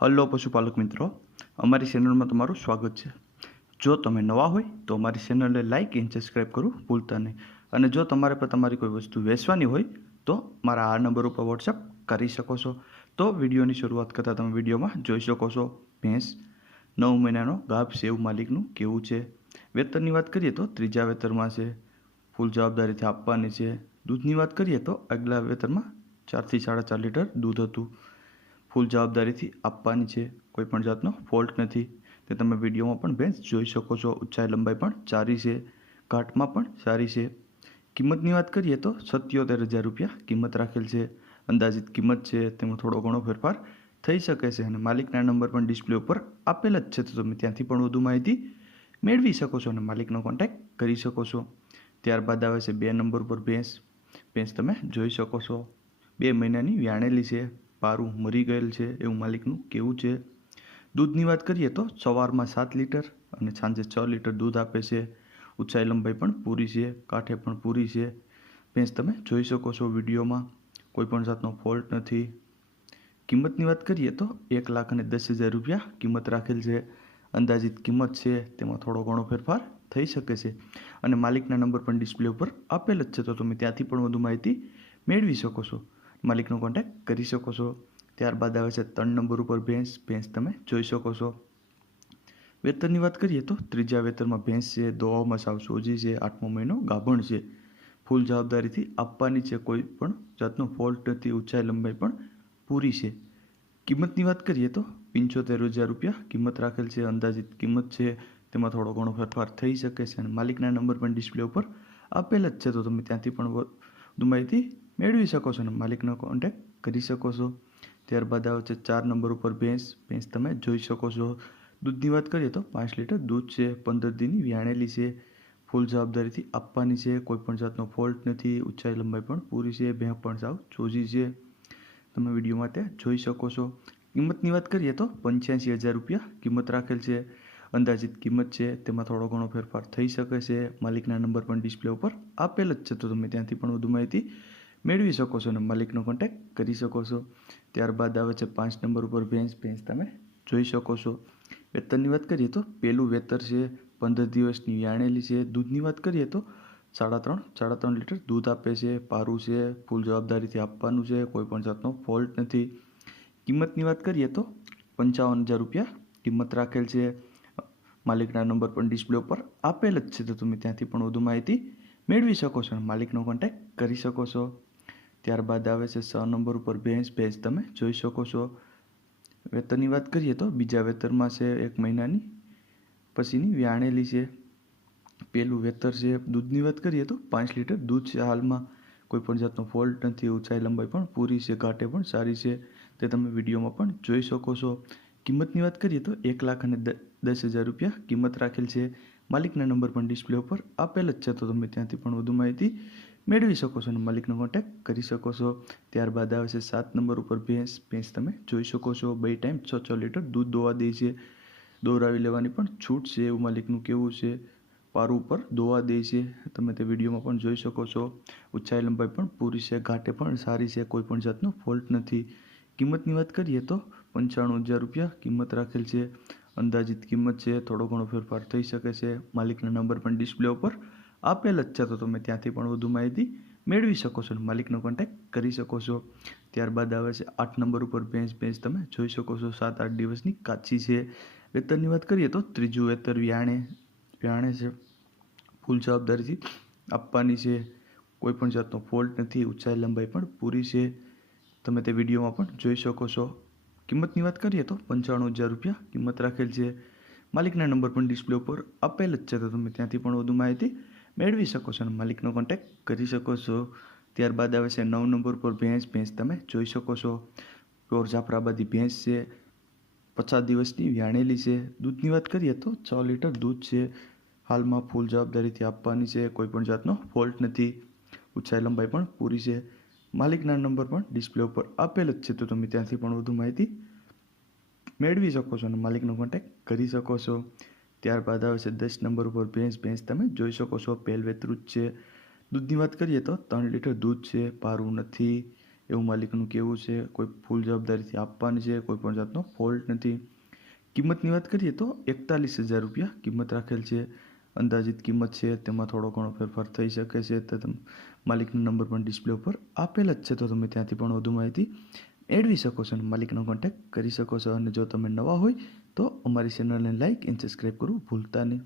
Hello પશુપાલક મિત્રો, અમારી ચેનલમાં તમારું સ્વાગત છે। જો તમે નવા હોય તો અમારી ચેનલને લાઇક એન્ડ સબસ્ક્રાઈબ કરવું ભૂલતા નહીં। અને જો તમારે પર તમારી કોઈ વસ્તુ વેચવાની હોય તો મારા આ નંબર ઉપર વોટ્સઅપ કરી શકો છો। તો વિડીયોની શરૂઆત કરતાં તમે વિડીયોમાં જોઈ શકો છો ભેંસ 9 મહિનાનો ગાભ છે એવું માલિકનું કેવું છે। વેતનની વાત કરીએ તો ત્રીજા વેતરમાં છે, ફૂલ જવાબદારીથી આપવાની છે। દૂધની વાત કરીએ તો આગલા વેતરમાં 4 થી 4.5 લીટર દૂધ હતું। ફૂલ જવાબદારીથી આપવાની છે, કોઈ પણ જાતનો ફોલ્ટ નથી। તે તમે વિડીયોમાં પણ ભેંસ જોઈ શકો છો। ઊંચાઈ લંબાઈ પણ સારી છે, ઘાટમાં પણ સારી છે। કિંમતની વાત કરીએ તો 77,000 રૂપિયા કિંમત રાખેલ છે। અંદાજિત કિંમત છે, તેમાં થોડો ઘણો ફેરફાર થઈ શકે છે અને માલિકના નંબર પણ ડિસ્પ્લે ઉપર આપેલ જ છે, તો તમે ત્યાંથી પણ વધુ માહિતી મેળવી શકો છો અને માલિકનો કોન્ટેક્ટ કરી શકો છો। ત્યારબાદ આવે છે 2 નંબર ઉપર ભેંસ તમે જોઈ શકો છો। 2 મહિનાની વ્યાણેલી છે, પારું મરી ગયેલ છે એવું માલિકનું કેવું છે। દૂધની વાત કરીએ તો સવારમાં 7 લીટર અને સાંજે 6 લીટર દૂધ આપે છે। ઊંચાઈ લંબાઈ પણ પૂરી છે, કાંઠે પણ પૂરી છે। ભેંસ તમે જોઈ શકો છો વિડીયોમાં, કોઈ પણ જાતનો ફોલ્ટ નથી। કિંમતની વાત કરીએ તો 1,10,000 રૂપિયા કિંમત રાખેલ છે। અંદાજિત કિંમત છે, તેમાં થોડો ઘણો ફેરફાર થઈ શકે છે અને માલિકના નંબર પણ ડિસ્પ્લે ઉપર આપેલ જ છે, તો તમે ત્યાંથી પણ વધુ માહિતી મેળવી શકો છો, માલિકનો કોન્ટેક્ટ કરી શકો છો। ત્યારબાદ આવે છે 3 નંબર ઉપર ભેંસ તમે જોઈ શકો છો। વેતનની વાત કરીએ તો ત્રીજા વેતનમાં ભેંસ છે, દોવામાં સાવ સોજી છે, 8મો મહિનો ગાભણ છે, ફૂલ જવાબદારીથી આપવાની છે, કોઈ પણ જાતનો ફોલ્ટ નથી। ઊંચાઈ લંબાઈ પણ પૂરી છે। કિંમતની વાત કરીએ તો 75,000 રૂપિયા કિંમત રાખેલ છે। અંદાજિત કિંમત છે, તેમાં થોડો ઘણો ફેરફાર થઈ શકે છે અને માલિકના નંબર પણ ડિસ્પ્લે ઉપર આપેલ જ છે, તો તમે ત્યાંથી પણ વધુ માહિતી મેળવી શકો છો અને માલિકનો કોન્ટેક્ટ કરી શકો છો। ત્યારબાદ આવે છે 4 નંબર ઉપર ભેંસ તમે જોઈ શકો છો। દૂધની વાત કરીએ તો 5 લીટર દૂધ છે, 15 દીની વ્યાણેલી છે, ફૂલ જવાબદારીથી આપવાની છે, કોઈ પણ જાતનો ફોલ્ટ નથી। ઊંચાઈ લંબાઈ પણ પૂરી છે, ભેંસ પણ સાવ ચોજી છે, તમે વિડીયોમાં તે જોઈ શકો છો। કિંમતની વાત કરીએ તો 85,000 રૂપિયા કિંમત રાખેલ છે। અંદાજિત કિંમત છે, તેમાં થોડો ઘણો ફેરફાર થઈ શકે છે, માલિકના નંબર પણ ડિસ્પ્લે ઉપર આપેલ જ છે, તો તમે ત્યાંથી પણ વધુ માહિતી મેળવી શકો છો અને માલિકનો કોન્ટેક્ટ કરી શકો છો। ત્યારબાદ આવે છે 5 નંબર ઉપર ભેંસ તમે જોઈ શકો છો। વેતનની વાત કરીએ તો પહેલું વેતર છે, 15 દિવસની વ્યાણેલી છે। દૂધની વાત કરીએ તો 3.5 લીટર દૂધ આપે છે, પારું છે, ફૂલ જવાબદારીથી આપવાનું છે, કોઈ પણ જાતનો ફોલ્ટ નથી। કિંમતની વાત કરીએ તો 55,000 રૂપિયા કિંમત રાખેલ છે। માલિકના નંબર પણ ડિસ્પ્લે ઉપર આપેલ જ છે, તો તમે ત્યાંથી પણ વધુ માહિતી મેળવી શકો છો અને માલિકનો કોન્ટેક્ટ કરી શકો છો। ત્યારબાદ આવે છે 6 નંબર ઉપર ભેંસ તમે જોઈ શકો છો। વેતનની વાત કરીએ તો બીજા વેતરમાં છે, 1 મહિનાની પછીની વ્યાણેલી છે, પહેલું વેતર છે। દૂધની વાત કરીએ તો 5 લીટર દૂધ છે, હાલમાં કોઈ પણ જાતનો ફોલ્ટ નથી। ઊંચાઈ લંબાઈ પણ પૂરી છે, ઘાટે પણ સારી છે, તે તમે વિડીયોમાં પણ જોઈ શકો છો। કિંમતની વાત કરીએ તો 1,10,000 રૂપિયા કિંમત રાખેલ છે। માલિકના નંબર પણ ડિસ્પ્લે ઉપર આપેલ જ છે, તો તમે ત્યાંથી પણ વધુ માહિતી મેળવી શકો છો અને માલિકનો કોન્ટેક્ટ કરી શકો છો। ત્યારબાદ આવે છે 7 નંબર ઉપર ભેંસ તમે જોઈ શકો છો। 2 ટાઈમ 6 લીટર દૂધ દોવા દે છે, દોરાવી લેવાની પણ છૂટ છે એવું માલિકનું કેવું છે। પારું ઉપર દોવા દે છે, તમે તે વિડીયોમાં પણ જોઈ શકો છો। ઊંચાઈ લંબાઈ પણ પૂરી છે, ઘાટે પણ સારી છે, કોઈ પણ જાતનો ફોલ્ટ નથી। કિંમતની વાત કરીએ તો 95,000 રૂપિયા કિંમત રાખેલ છે। અંદાજિત કિંમત છે, થોડો ઘણો ફેરફાર થઈ શકે છે, માલિકના નંબર પણ ડિસ્પ્લે ઉપર આપેલ જ છે, તો તમે ત્યાંથી પણ વધુ માહિતી મેળવી શકો છો અને માલિકનો કોન્ટેક્ટ કરી શકો છો। ત્યારબાદ આવે છે 8 નંબર ઉપર ભેંસ તમે જોઈ શકો છો। 7-8 દિવસની કાચી છે। વેતનની વાત કરીએ તો ત્રીજું વેતર વ્યાણે છે, ફૂલ જવાબદારીથી આપવાની છે, કોઈ પણ જાતનો ફોલ્ટ નથી। ઊંચાઈ લંબાઈ પણ પૂરી છે, તમે તે વિડીયોમાં પણ જોઈ શકો છો। કિંમતની વાત કરીએ તો 95,000 રૂપિયા કિંમત રાખેલ છે। માલિકના નંબર પણ ડિસ્પ્લે ઉપર આપેલ જ છે, તો તમે ત્યાંથી પણ વધુ માહિતી મેળવી શકો છો અને માલિકનો કોન્ટેક્ટ કરી શકો છો। ત્યારબાદ આવે છે 9 નંબર પર ભેંસ તમે જોઈ શકો છો। પ્યોર જાફરાબાદી ભેંસ છે, 50 દિવસની વ્યાણેલી છે। દૂધની વાત કરીએ તો 6 લીટર દૂધ છે, હાલમાં ફૂલ જવાબદારીથી આપવાની છે, કોઈ પણ જાતનો ફોલ્ટ નથી। ઊંચાઈ લંબાઈ પણ પૂરી છે, માલિકના નંબર પણ ડિસ્પ્લે ઉપર આપેલ જ છે, તો તમે ત્યાંથી પણ વધુ માહિતી મેળવી શકો છો અને માલિકનો કોન્ટેક્ટ કરી શકો છો। ત્યારબાદ આવે છે 10 નંબર ઉપર ભેંસ તમે જોઈ શકો છો। પહેલ વેતરું જ છે। દૂધની વાત કરીએ તો 3 લીટર દૂધ છે, પારું નથી, એવું માલિકનું કહેવું છે. કોઈ ફૂલ જવાબદારીથી આપવાની છે, કોઈ પણ જાતનો ફોલ્ટ નથી. કિંમતની વાત કરીએ તો 41,000 રૂપિયા કિંમત રાખેલ છે. અંદાજિત કિંમત છે, તેમાં થોડો ઘણો ફેરફાર થઈ શકે છે. તો તમે માલિકનો નંબર પણ ડિસ્પ્લે ઉપર આપેલ જ છે, તો તમે ત્યાંથી પણ વધુ માહિતી મેળવી શકો છો અને માલિકનો કોન્ટેક્ટ કરી શકો છો. અને જો તમે નવા હોય તો અમારી ચેનલને લાઇક એન્ડ સબસ્ક્રાઈબ કરવું ભૂલતા નહીં.